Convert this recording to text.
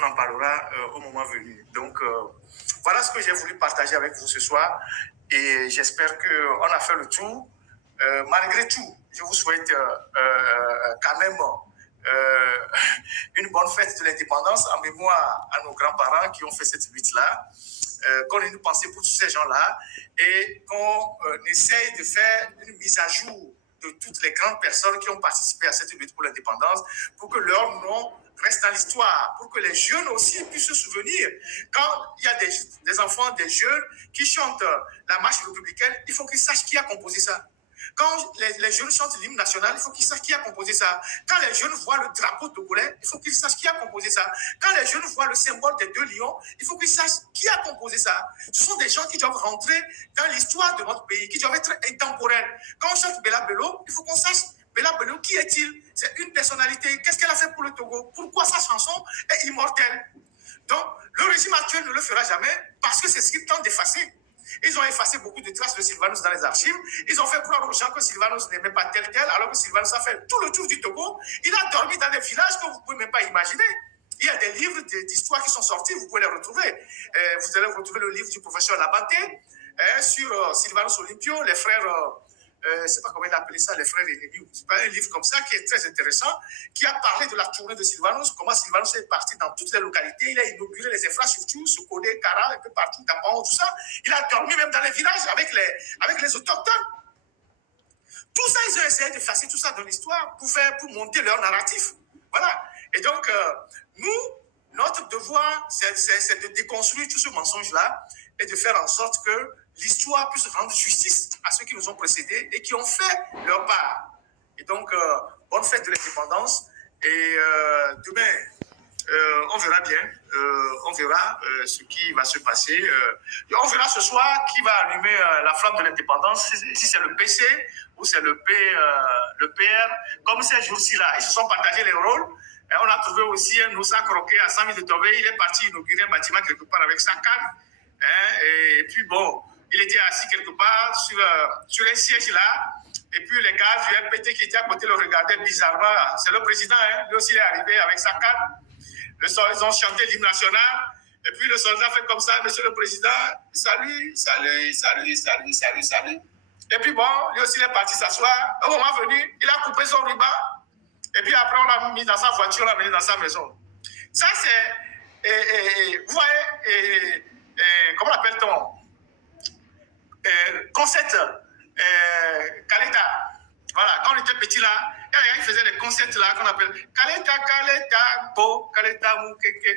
on en parlera au moment venu. Donc, voilà ce que j'ai voulu partager avec vous ce soir. Et j'espère qu'on a fait le tour. Malgré tout, je vous souhaite quand même une bonne fête de l'indépendance en mémoire à nos grands-parents qui ont fait cette lutte-là. Qu'on ait une pensée pour tous ces gens-là et qu'on essaye de faire une mise à jour de toutes les grandes personnes qui ont participé à cette lutte pour l'indépendance pour que leur nom reste dans l'histoire, pour que les jeunes aussi puissent se souvenir. Quand il y a des enfants, des jeunes qui chantent la marche républicaine, il faut qu'ils sachent qui a composé ça. Quand les jeunes chantent l'hymne national, il faut qu'ils sachent qui a composé ça. Quand les jeunes voient le drapeau togolais, il faut qu'ils sachent qui a composé ça. Quand les jeunes voient le symbole des deux lions, il faut qu'ils sachent qui a composé ça. Ce sont des gens qui doivent rentrer dans l'histoire de notre pays, qui doivent être intemporels. Quand on chante Bella Bello, il faut qu'on sache Bella Bello, qui est-il? C'est une personnalité. Qu'est-ce qu'elle a fait pour le Togo? Pourquoi sa chanson est immortelle? Donc, le régime actuel ne le fera jamais parce que c'est ce qu'il tente d'effacer. Ils ont effacé beaucoup de traces de Sylvanus dans les archives. Ils ont fait croire aux gens que Sylvanus n'aimait pas tel, alors que Sylvanus a fait tout le tour du Togo. Il a dormi dans des villages que vous ne pouvez même pas imaginer. Il y a des livres d'histoire qui sont sortis, vous pouvez les retrouver. Vous allez retrouver le livre du professeur Labanté sur Sylvanus Olympio, les frères... je ne sais pas comment il a appelé ça, les frères Réunions. C'est pas un livre comme ça qui est très intéressant, qui a parlé de la tournée de Sylvanus, comment Sylvanus est parti dans toutes les localités, il a inauguré les infrastructures, Sokodé, Kara, un peu partout, Tapan, tout ça. Il a dormi même dans les villages avec les autochtones. Tout ça, ils ont essayé de faire tout ça dans l'histoire pour monter leur narratif. Voilà. Et donc, nous, notre devoir, c'est de déconstruire tout ce mensonge-là et de faire en sorte que l'histoire puisse rendre justice à ceux qui nous ont précédés et qui ont fait leur part. Et donc, bonne fête de l'indépendance. Et demain, on verra bien. On verra ce qui va se passer. On verra ce soir qui va allumer la flamme de l'indépendance, si c'est le PC ou c'est le PR. Comme ces jours-ci là, ils se sont partagés les rôles. Et on a trouvé aussi un Noussa Croquet à 100 000 de Tobé. Il est parti inaugurer un bâtiment quelque part avec sa canne. Et puis bon, il était assis quelque part sur un siège là. Et puis les gars du MPT qui étaient à côté le regardaient bizarrement. C'est le président, lui aussi il est arrivé avec sa canne. Ils ont chanté l'hymne national. Et puis le soldat fait comme ça, monsieur le président, salut, salut, salut, salut, salut, salut. Et puis bon, lui aussi il est parti s'asseoir. Au moment venu, il a coupé son ruban. Et puis après, on l'a mis dans sa voiture, on l'a mené dans sa maison. Ça, c'est, vous voyez, comment l'appelle-t-on? Concept, Kaleta. Voilà, quand on était petit là, il faisait des concepts là qu'on appelle Kaleta, Kaleta, Po, Kaleta, Mou, Keke,